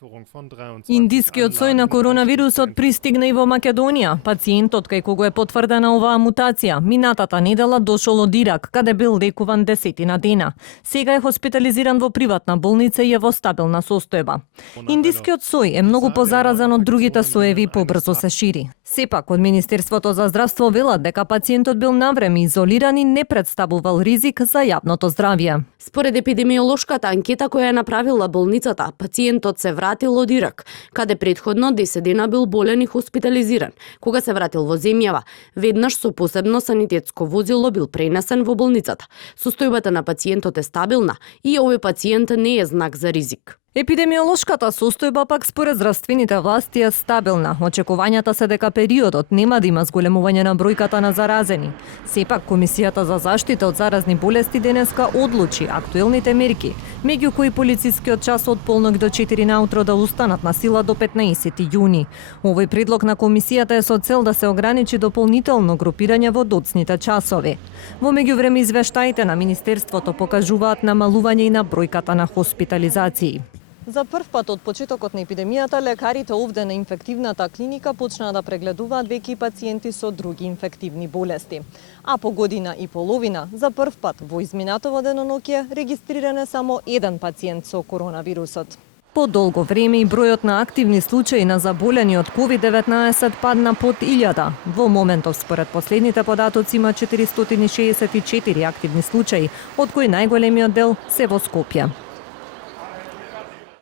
Индискиот сој на коронавирусот пристигна и во Македонија. Пациентот кај кого е потврдена оваа мутација, минатата недела дошол од Ирак, каде бил лекуван 10 дена. Сега е хоспитализиран во приватна болница и е во стабилна состојба. Индискиот сој е многу позаразен од другите соеви и побрзо се шири. Сепак, од Министерството за здравство велат дека пациентот бил навреме изолиран и не представувал ризик за јавното здравје. Според епидемиолошката анкета која е направила болницата, пациентот се вратил од Ирак, каде предходно 10 дена бил болен и хоспитализиран. Кога се вратил во земјава, веднаш со посебно санитетско возило бил пренесен во болницата. Состојбата на пациентот е стабилна и овој пациент не е знак за ризик. Епидемиолошката состојба пак според здравствените власти е стабилна. Очекувањата се дека периодот нема да има зголемување на бројката на заразени. Сепак, Комисијата за заштита од заразни болести денеска одлучи актуелните мерки, меѓу кои полицискиот час од полнок до 4 наутро да устанат на сила до 15 јуни. Овој предлог на Комисијата е со цел да се ограничи дополнително групирање во доцните часови. Во меѓувреме извештаите на Министерството покажуваат намалување и на бројката на хоспитализации. За прв пат од почетокот на епидемијата, лекарите овде на инфективната клиника почнаа да прегледуваат веќе пациенти со други инфективни болести. А по година и половина, за прв пат во изминатово деноноќе регистриран е само еден пациент со коронавирусот. По долго време и бројот на активни случаи на заболени од COVID-19 падна под 1000. Во моментов, според последните податоци, има 464 активни случаи, од кои најголемиот дел се во Скопје.